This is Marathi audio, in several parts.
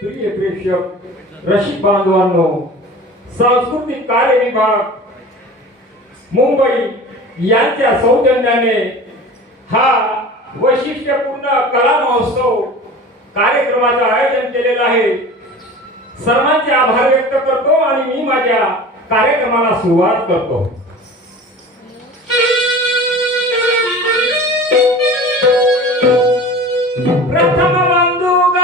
प्रिय प्रेक्षक रसिक बांधवांनो, सांस्कृतिक कार्य विभाग मुंबई यांच्या सौजन्याने हा वैशिष्ट्यपूर्ण कला महोत्सव कार्यक्रमाचं आयोजन केलेलं आहे। सर्वांचे आभार व्यक्त करतो आणि मी माझ्या कार्यक्रमाला सुरुवात करतो। प्रथम बंधुगा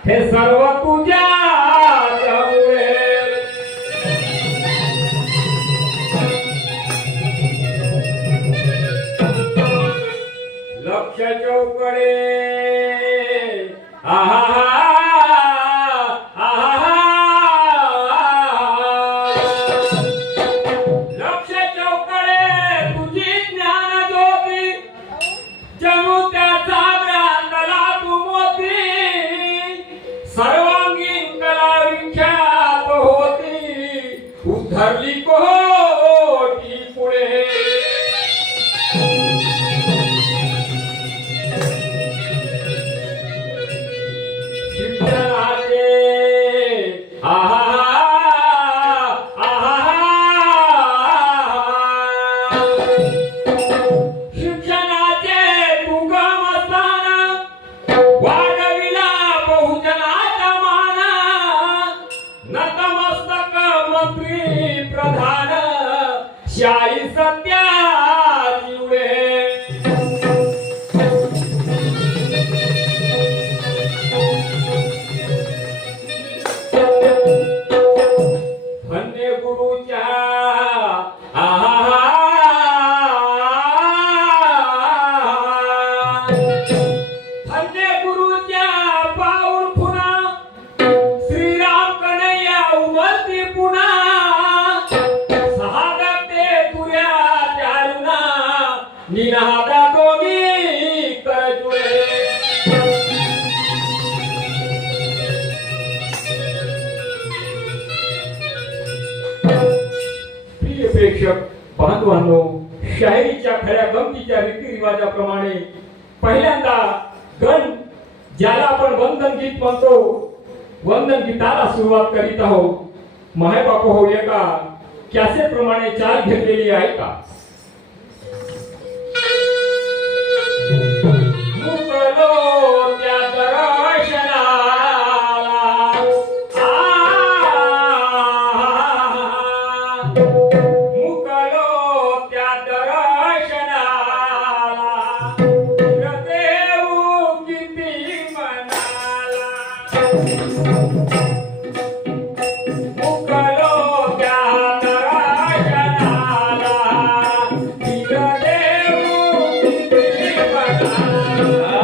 हे सर्व तुझ्यामुळे। लक्ष चौकडे लक्ष चौकडे तुझी ज्ञान ज्योती जणू त्या सागरातला तू मोती। सर्वांगीण कला विख्यात होती उद्धरली कोटी पुढे। शिक्षणाचे शिक्षणाचे दुर्गम स्थान वाढविला बहुजनाचा मान। नतमस्तक मंत्री प्रधान शाही सत्याची उडे। धन्य गुरुच्या धन्य गुरुच्या पाऊल पुन्हा श्रीराम कन्हैया उमलती पुन्हा। सहागते तुऱ्या चारुना निनादा दोन्ही करजुळे। प्रिय प्रेक्षक बांधवांनो, शायरीच्या खऱ्या गमतीच्या रीतिरिवाजाप्रमाणे पहिल्यांदा गण ज्याला आपण वंदन गीत म्हणतो, वंदन गीताला सुरुवात करीत आहोत। माय बापू हो एका कॅसेट प्रमाणे चाल घेतलेली आहे का? मुकलो त्या दर्शनाला मुकलो त्या दर्शनाला देऊ किती मनाला। मुकलो त्या दर्शनाला देऊ किती मनाला।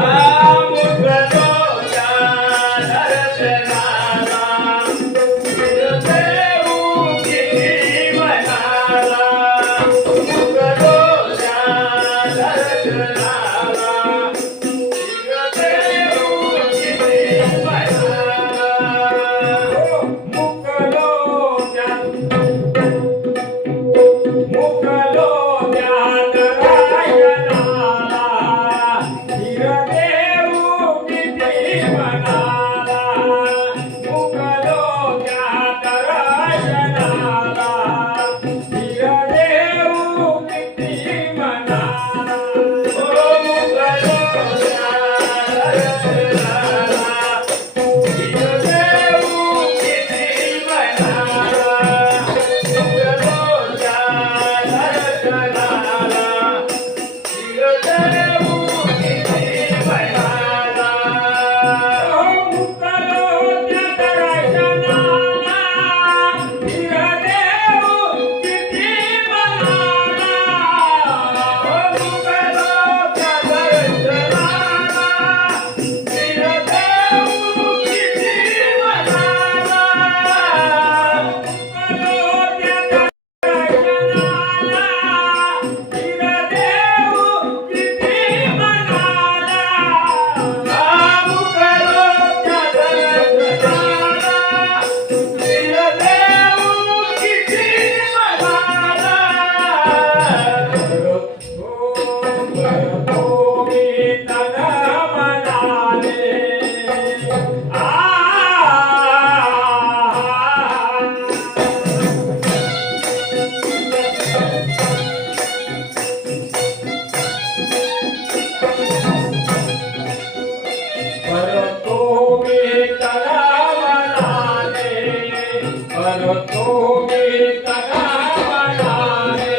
करतो मी तना मनाने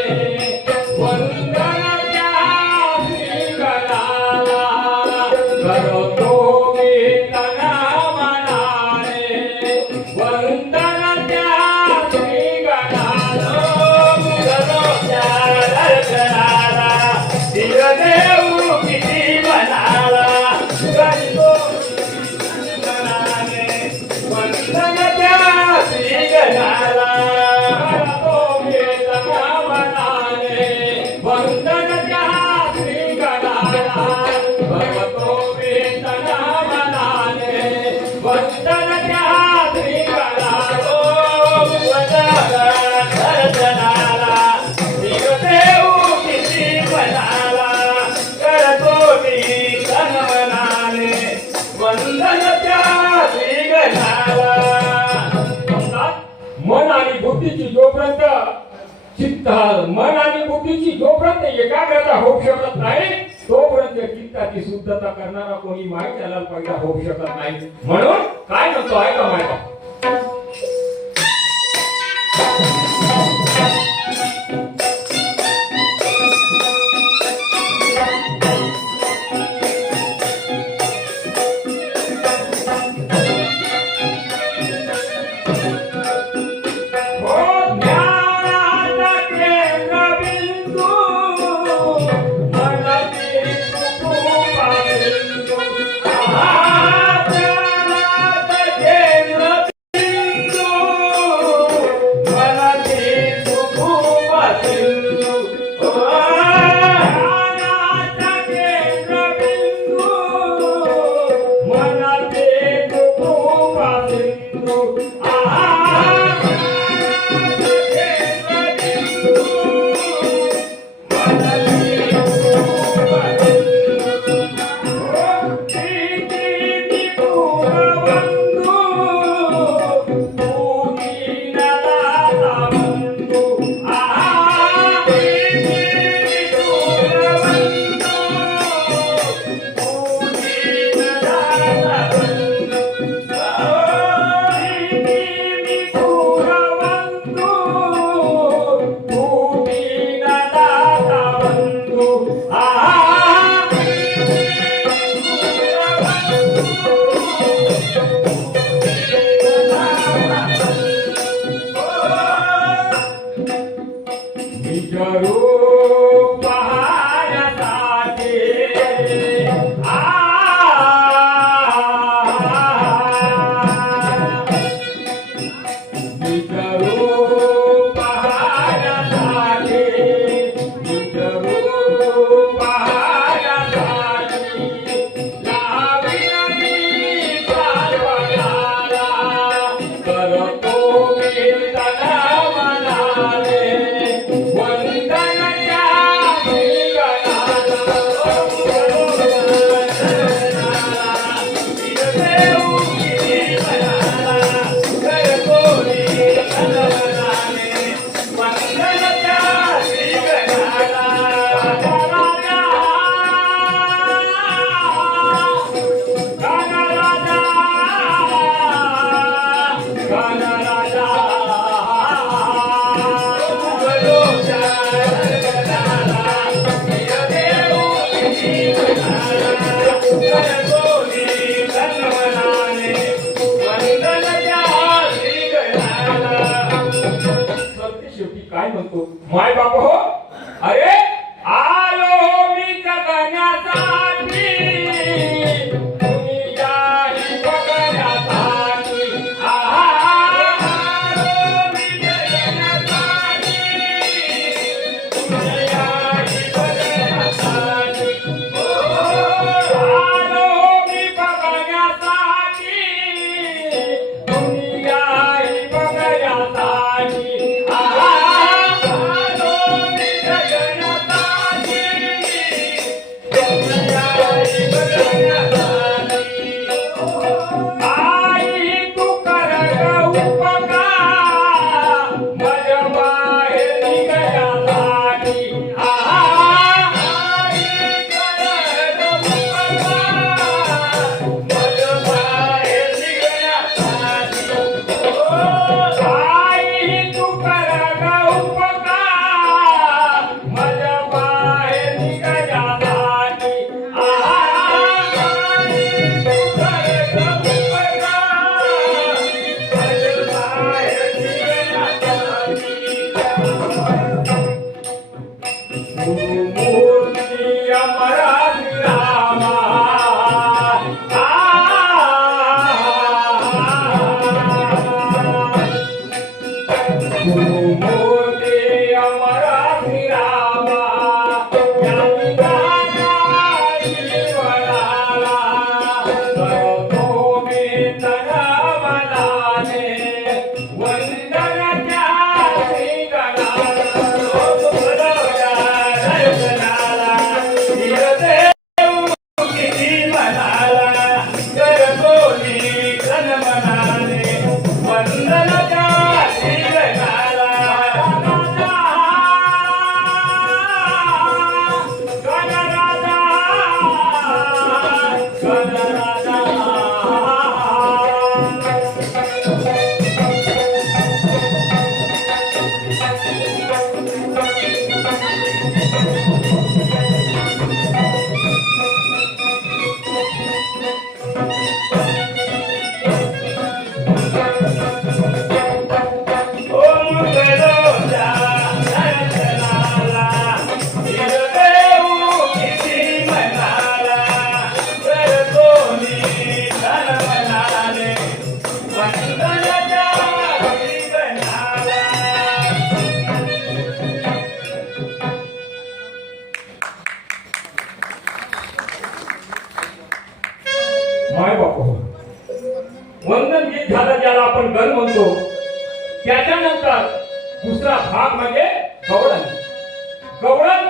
वंदन त्या श्रीगणाला करतो मी तना मनाने वंदन त्या श्रीगणाला करतो त्या दर्शनाला देव किती म्हणाला करतो मनाने वंदन त्या श्रीगणाला करतो मी तना मनाने वंदन त्या श्रीगणाला करतो मी तना मनाने वंदन त्या श्रीगणाला दर्शनाला देव किती म्हणाला करतो मी तन मनाने वंदन त्या श्रीगणाला. मन आणि बुद्धीची जोपर्यंत चित्त मन आणि बुद्धीची जोपर्यंत एकाग्रता होऊ शकत नाही तोपर्यंत चित्ताची शुद्धता करणारा कोणी माहीत त्याला पहिला होऊ शकत नाही. म्हणून काय म्हणतो ऐका माहिती काय म्हणतो माय बाप हो अरे आलो मी जगण्यासाठी तुम्ही याही बघण्यासाठी आलो मी जगण्यासाठी तुम्ही याही बघण्यासाठी आलो मी बघण्यासाठी तुम्ही याही बघण्यासाठी आलो मी जगण्यासाठी मूर्ती अमरा श्रीरामा ज्ञानी ज्ञानाची वडाला करतो मी तन मनाने वंदन त्या श्रीगणाला दर्शनाला किती म्हणाला करतो मी तन मनाने वंदन त्या श्रीगणाला गणराजा गणराजा माय बाप वंदन गीत झालं ज्याला आपण गण म्हणतो. त्याच्यानंतर दुसरा भाग म्हणजे गवळण. गवळण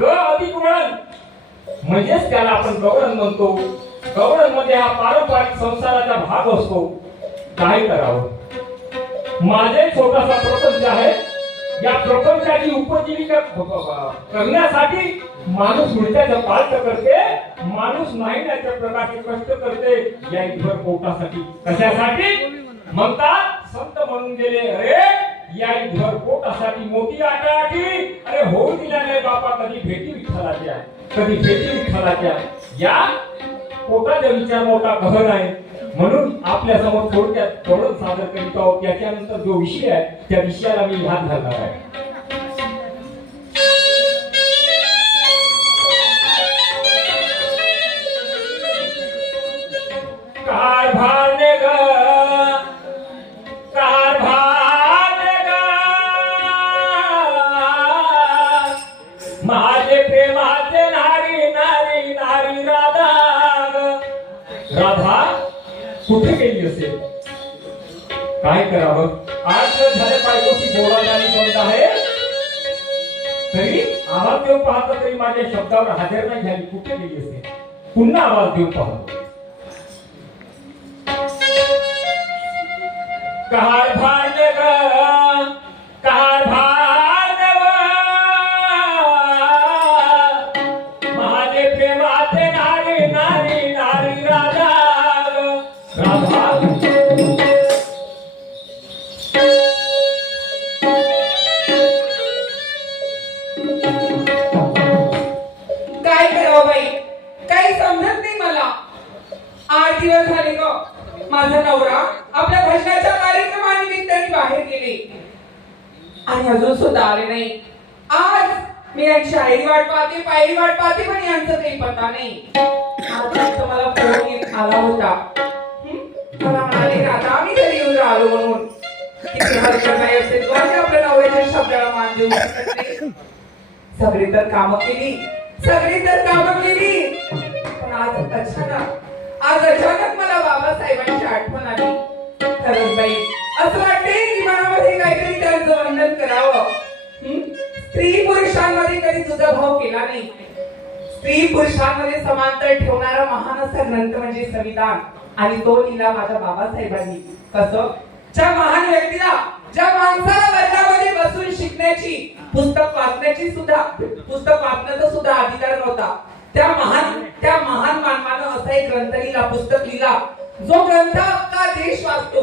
ग अधिक वळण म्हणजेच त्याला आपण गवळण म्हणतो. गवळण मध्ये हा पारंपरिक संसाराचा भाग असतो. काय करावं, माझे छोटासा प्रपंच आहे. या प्रपंचाची उपजीविका करण्यासाठी माणूस मृत्याचं पालट करते, माणूस नाही त्याच्या प्रकारचे कष्ट करते या इथवर पोटासाठी. कशासाठी म्हणतात संत म्हणून गेले, अरे या इथवर पोटासाठी मोठी आटाआटी अरे होऊ दिल्या नाही बापा. कधी भेटी विठ्ठलाच्या, कधी भेटी विठ्ठलाच्या. या पोटाचा विचार मोठा गहन आहे. म्हणून आपल्या समोर थोडक्यात थोडं सादर करीत आहोत. त्याच्यानंतर जो विषय आहे त्या विषयाला मी हात घालणार आहे. कारभार ग कारभार ग माझे प्रेमाचे नारी नारी नारी राधा. राधा कुठे गेली असेल, काय करावं. 8 दिवस झाले बायकोशी बोलायला आणि बोलत आहे, तरी आवाज देऊन पाहतो तरी माझ्या शब्दावर हजर नाही झाली. कुठे गेली असेल. पुन्हा आवाज देऊन पाहतो. कारभार ग कारभार माझे प्रेमाचे नारी नारी नारी राधा. राधा काय करावं बाई, काही समजत नाही मला. 8 दिवस झाले ग माझा नवरा आपल्या भजनाच्या कार्यक्रमानिमित्ताने बाहेर गेले आणि अजून सुद्धा आले नाही. आज मी यांची शाळेची वाट पाहते, पायरी वाट पाहते, पण यांचं काही पत्ता नाही. आज मला फोन येत आला होता. मला म्हणाले राधा आम्ही घरी येऊन आलो म्हणून. किती हरकत नाही असेल आपल्या नवऱ्याच्या शब्दाला मान देऊ शकत नाही. सगळी तर कामं केली, सगळी तर कामं केली, पण आज अचानक मला बाबासाहेबांची आठवण आली. खरंच बाई असं वाटते की मनामध्ये काहीतरी त्यांचं वंदन करावं. स्त्री पुरुषांमध्ये कधी तुझा भाव केला नाही. स्त्री पुरुषांमध्ये समांतर ठेवणारा महान असा ग्रंथ म्हणजे संविधान, आणि तो लिहिला माझ्या बाबासाहेबांनी. कसं ज्या महान व्यक्तीला, ज्या माणसाला वर्गामध्ये बसून शिकण्याची, पुस्तक वाचण्याचा सुद्धा अधिकार नव्हता, त्या महान मानवानं असा एक ग्रंथ लिहिला, पुस्तक लिहिला, जो ग्रंथ अख्खा देश वाचतो,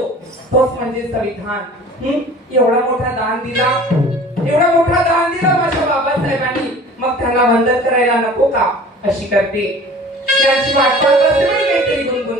तोच म्हणजे संविधान. एवढा मोठा दान दिला माझ्या बाबासाहेबांनी. मग त्यांना वंदन करायला नको का अशी करते. त्यांची वाट पाहत असते काहीतरी गुणगुण.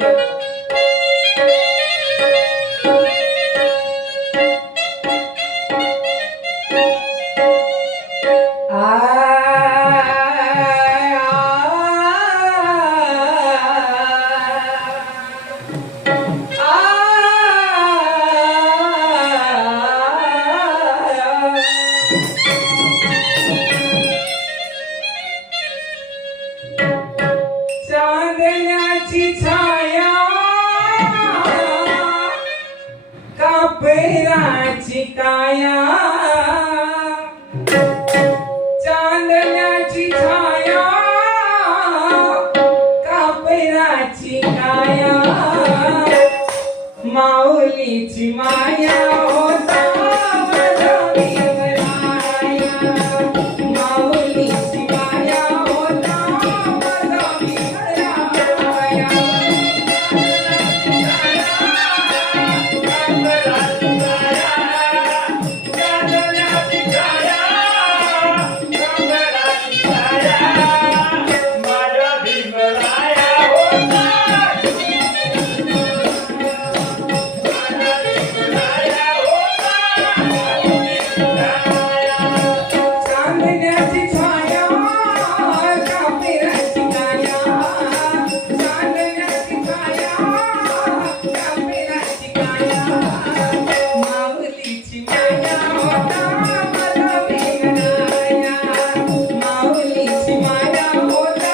काया चांदण्याची छाया कापराची काया माऊलीची माया होता माझा विवराया माऊलीची माया होता माझा विवराया चांदण्याची छाया कापराची काया चांदण्याची छाया कापराची काया माऊलीची माया होता माझा विवराया माऊलीची माया होता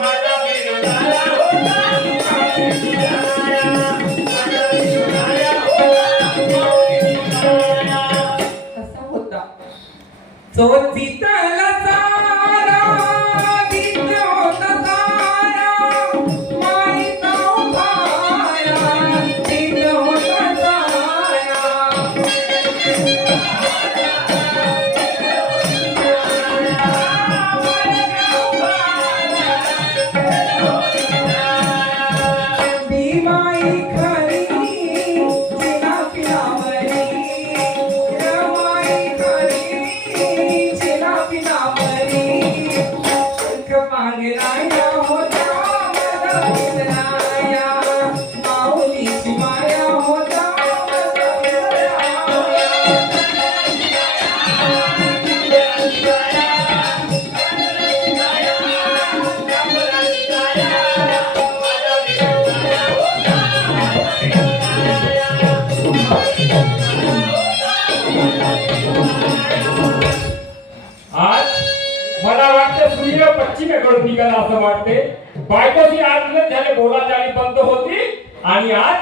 माझा कसा होता जो जितला सारा जित होता सारा माईचा उभाया जित होता सारा भीमाई खरी चिना पिनावरी रमाई खरी चिना पिनावरी पांगराया होता माझा विसराया माऊलीची माया होता माझा विसराया आज मला वाटतं सूर्य पश्चिमेकडून निघाला असं वाटते. बायकोची आज दिवस झाले बोलाचाली बंद होती आणि आज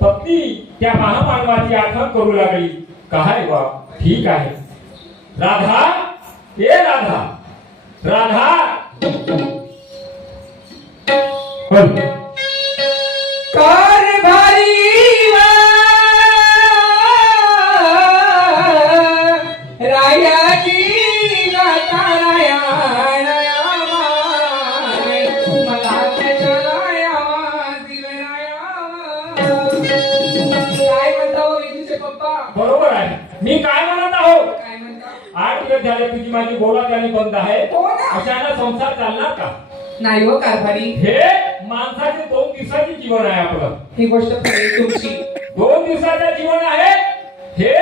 पत्नी त्या महामानवाची आठवण करू लागली. काय बा ठीक आहे. राधा ए राधा राधा बोल. कारभारी रायाची नाताराया मला त्याच्या राया काय म्हणता हो विजूचे पप्पा बरोबर आहे. मी काय म्हणत आहो. काय म्हणता 8 दिवस झाले तुझी माझी बोलाचाली बंद आहे. हो ना. अशाने संसार चालणार का. नाही हो कारभारी हे माणसाचे 2 दिवसाचे जीवन आहे आपलं. ही गोष्ट खरी तुमची 2 दिवसाचं जीवन आहे. हे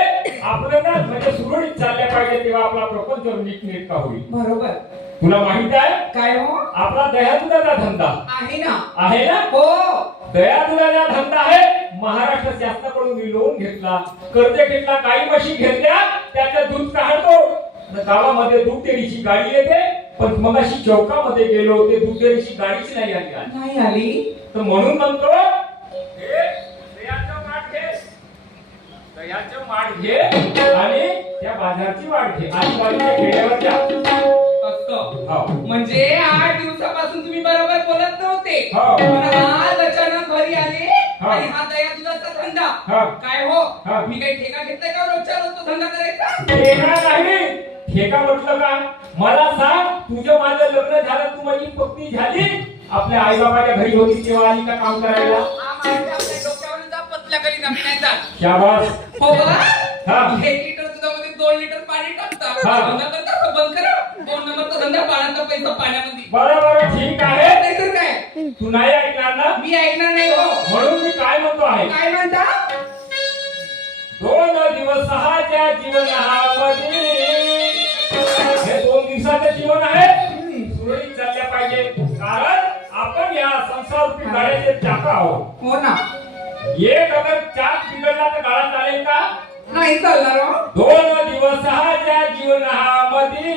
आपल्याला म्हणजे सुरळीत चालल्या पाहिजे तेव्हा आपला प्रपंच नीटनेटका होईल. बरोबर. तुला माहित आहे काय हो आपला दह्यादुधाचा धंदा आहे ना आहे ना. हो दह्यादुधाचा धंदा आहे. महाराष्ट्र शासनाकडून मी लोन घेतला कर्ज घेतला काही म्हशी घेतल्या त्याचं दूध काढतो. गावामध्ये दूध डेअरीची गाडी येते पण मग अशी चौकामध्ये गेलो ते दूध डेअरीची गाडीच नाही आली आज. नाही आली तर म्हणून म्हणतो हे दह्याचं माठ घे दह्याचं माठ घे आणि त्या बाजारची वाट घे. आजूबाजूच्या खेड्यावर जा. असं हो. म्हणजे 8 दिवसापासून तुम्ही बरोबर बोलत नव्हते हो. पण आज अचानक घरी आले हो. आणि हा दया दुधाचा धंदा हो. काय हो हो. मी काही ठेका घेतलाय का रोजच्या रोज तो धंदा करायचा. ठेका नाही. ठेका म्हटलं का. मला सांग तुझं माझं लग्न झालं तू माझी पत्नी झाली आपल्या आई बाबाच्या घरी होती तेव्हा आली का काम करायला. आपल्या डोक्यावरून जा पतल्या करीत आम्ही नाही जात. शाबास. हो बघा हा. 1 लिटर दुधामध्ये 2 लिटर पाणी टाकता हा. धंदा करता का बंद करा. 2 नंबरचा धंदा पाण्याचा पैसा पाण्यामध्ये. बरं ठीक आहे. नाहीतर काय तू नाही ऐकणार ना. मी ऐकणार नाही हो. म्हणून मी काय म्हणतो आहे. काय म्हणता 2 दिवस सहाच्या जीवनामध्ये हे 2 दिवसाचं जीवन आहे. सुरळीत चालल्या पाहिजे कारण आपण या संसारूपी गाड्याचे चाक आहोत. हो ना एक अगर चाक बिघडला तर गाडा चालेल का. नाही चालणार हो. 2 दिवस सहाच्या जीवनामध्ये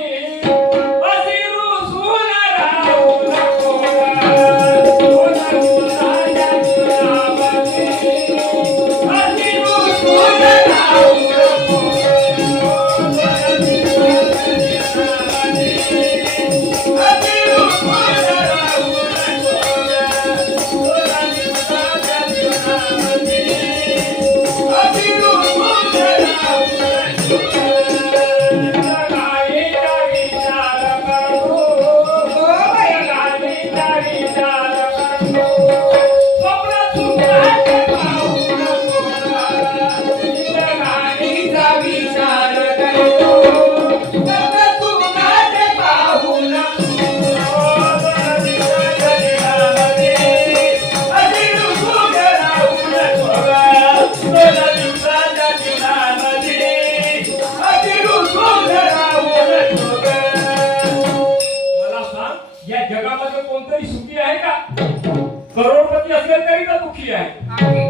लिहिली आहे आहे.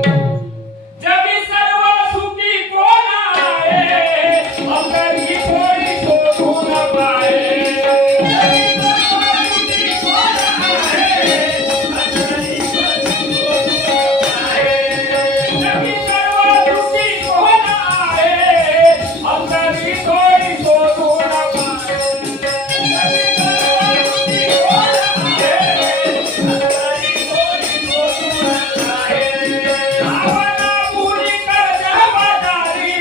जगी सर्व सुखी कोण आहे अंतरी थोडी शोधून पाहे जगी सर्व सुखी कोण आहे अंतरी थोडी शोधून पाहे जगी सर्व सुखी कोण आहे अंतरी थोडी शोधून पाहे जगी सर्व सुखी कोण आहे अंतरी थोडी शोधून पाहे भावना पुरी कर जबाबदारी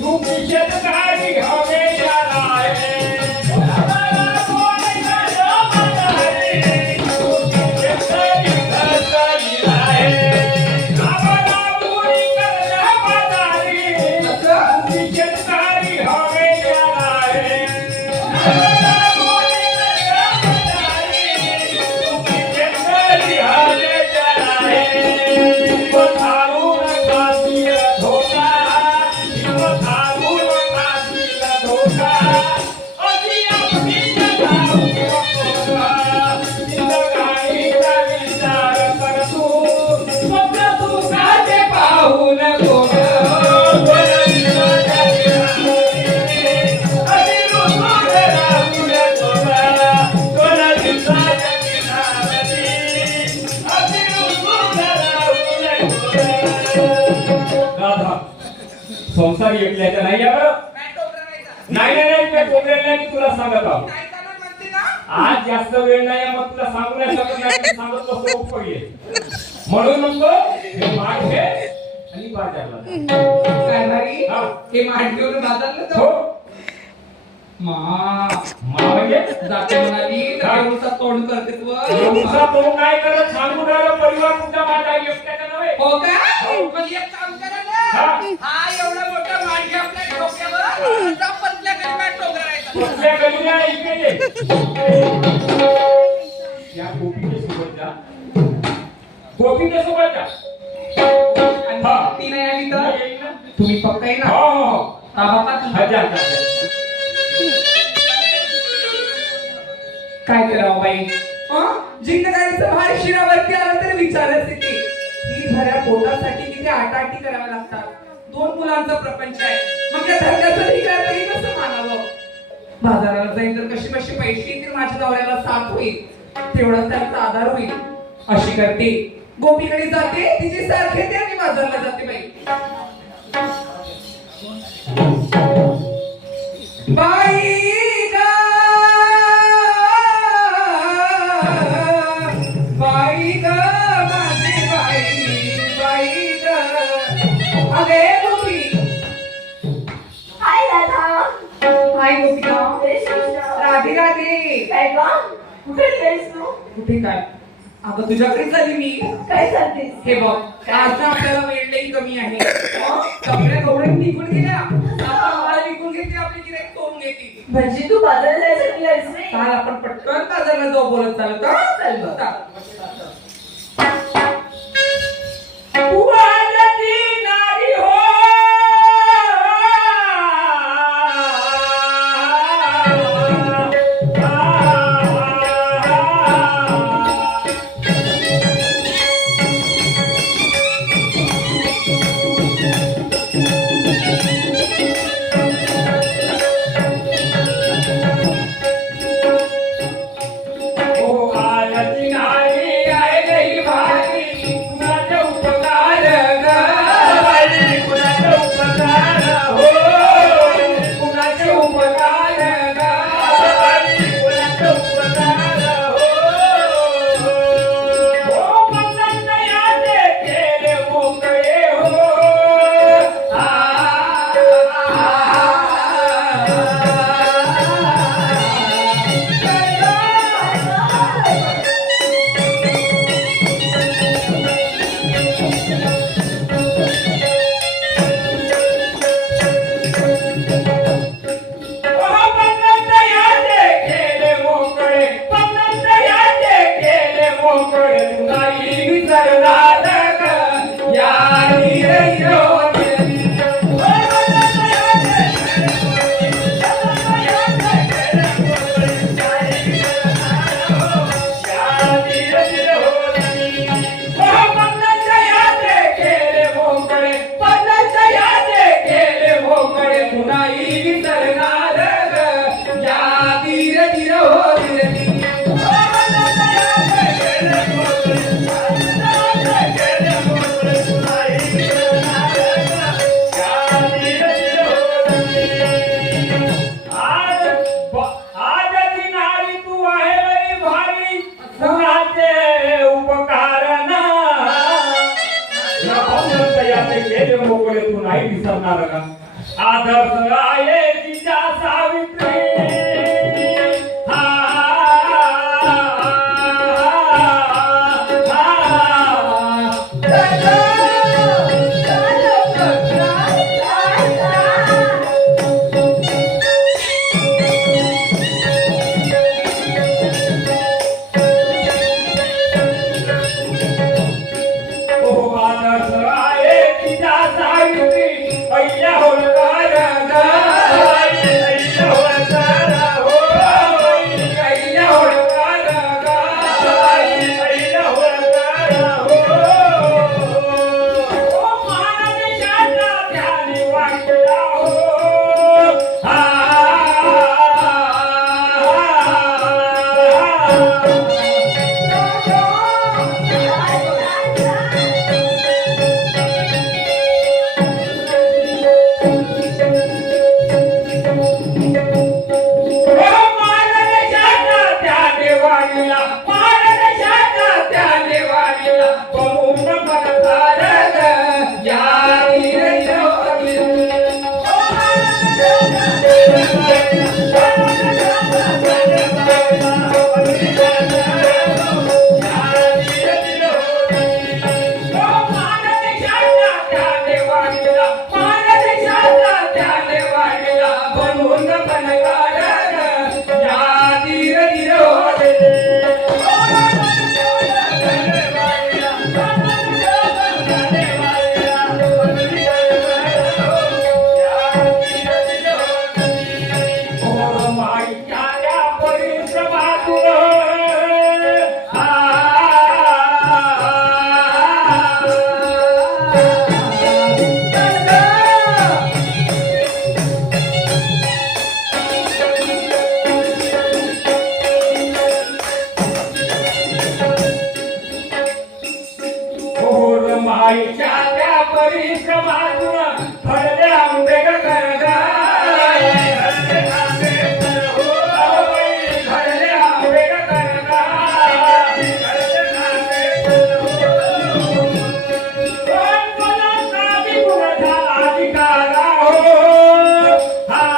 तुमची शेतकरी हवे आहे भावना पुरी कर जबाबदारी तुमची शेतकरी घरची आहे भावना पुरी कर जबाबदारी तुमची शेतकरी हवे आहे भावना पुरी कर जबाबदारी तुमची शेतकरी हवे आहे थारून काशील धोका थारून काशील धोका अशी आपली जगाऊ जिंदगाईचा विचार कर तू स्वप्न सुखाचे पाहू नको राधा संसार एकल्याचा नाही आहे बरं काय टोकरायचा? नाही नाही नाही त्या कोंबड्याला मी तुला सांगत आहो काय करणार म्हणते ना? आज जास्त वेळ नाही आहे, मग तुला सांगू नाही शकत नाही मी सांगत बसतो उपयोग आहे. म्हणून म्हणतो हे माठ घे आणि बाजारला जा. काय भारी? हा. हे माठ घेऊन बाजारला हो जाऊ. मा मा म्हणजे जाते म्हणाली हा. देऊचा तोंड करते तू तुमचा तो काय करत सांगून राहिला परिवार तुमचा माझा एकट्याचा नव्हे हो का मग एक काम करा ना हा. हा एवढा मोठा माठ घ्या आपल्या डोक्यावर जा पतल्या गरीबात टोकरायचा कुठल्या गलीला इकडे ये. या गोपीच्या सोबत जा गोपीच्या सोबत जा आणि हा. ती नाही आली मी तर येईन ना. तुम्ही पक्का आहे हो ना हो हो हा बाबा हा, जा, जा, जा. काय करावं बाई जिंदगाईचं भार शिरावरती आलं तर विचारच येते ही घऱ्या पोटासाठी किती आटाआटी कराव्या लागतात 2 मुलांचा प्रपंच आहे मग त्या धरल्याचं ठिकाण तरी कसं मानावं बाजाराला जाईल तर कशी कशी पैसे येतील माझ्या नवऱ्याला साथ होईल तेवढाच त्यांचा आधार होईल अशी करते गोपीकडे जाते तिची साथ घेते आणि बाजारला जाते बाई बाई ग माझी बाई ग अगे गोपी हाय दादा हाय गोपिका जय श्रीकृष्ण राधे राधे काय ग कुठे गेलीस तू कुठे काय अगं तुझ्याकडे झाली मी काय चालतेस हे बघ आज ना आपल्याला वेळ लई कमी आहे सगळ्या गवळ्या निघून गेल्या आता मला निघून घेते आपली गिऱ्हाईक करून घेते म्हणजे तू बाजारात जायसाठी गेलीस रे काल आपण पटकन बाजारला जाऊ बोलत चालत चालेल. तू आजची नारी हो ओ आजची नारी काही विसरणार का आदर्श आहे तिच्या सावित्री हा, ओ आदर्श आहे तिच्या सावित्री अय्या होलकार ग, अय्या होलकार हो, अय्या होलकार ग, अय्या होलकार हो. ओ महाराजांच्या ध्यानी वाटला हो, हा, माईच्या त्या परिश्रमातून फळले आंबे ग करगा, फळले आंबे ग करगा, पण कोणाचा विगुण झाला अधिकारा हो, हा,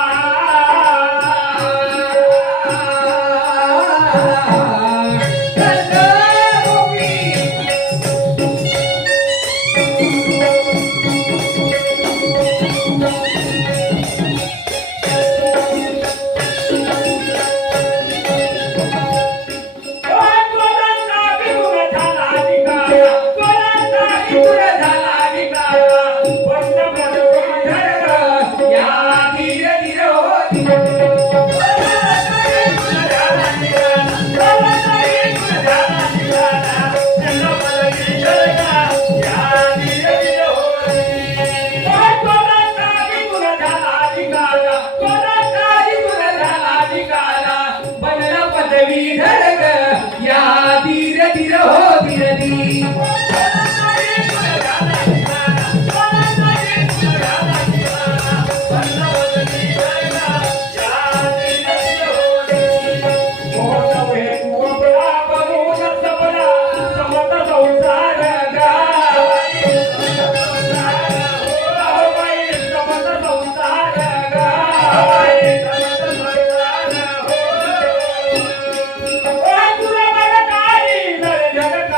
जगत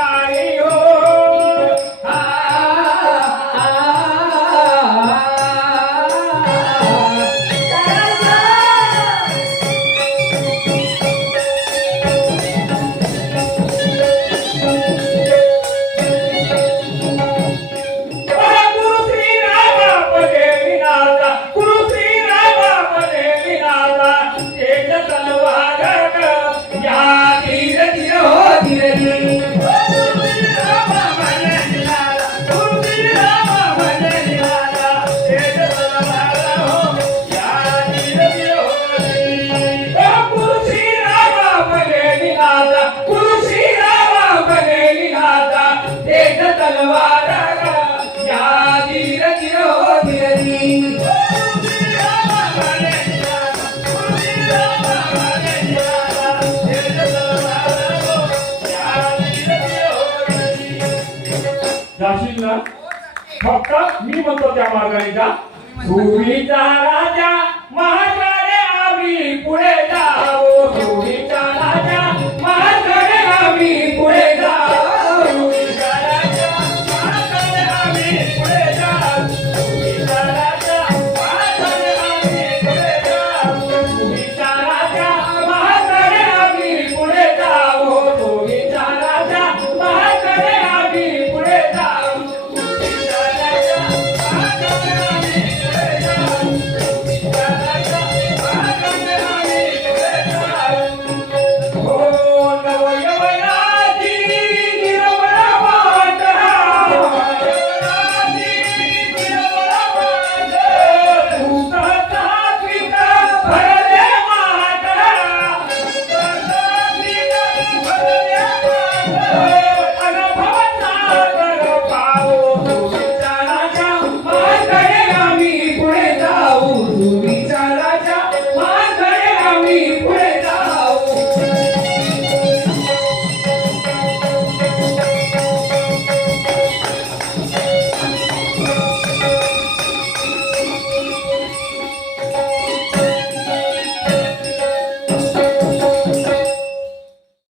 फक्त मी म्हणतो त्या मार्गाने जा. सुविचा राजा महाराणे आम्ही पुढे जावो.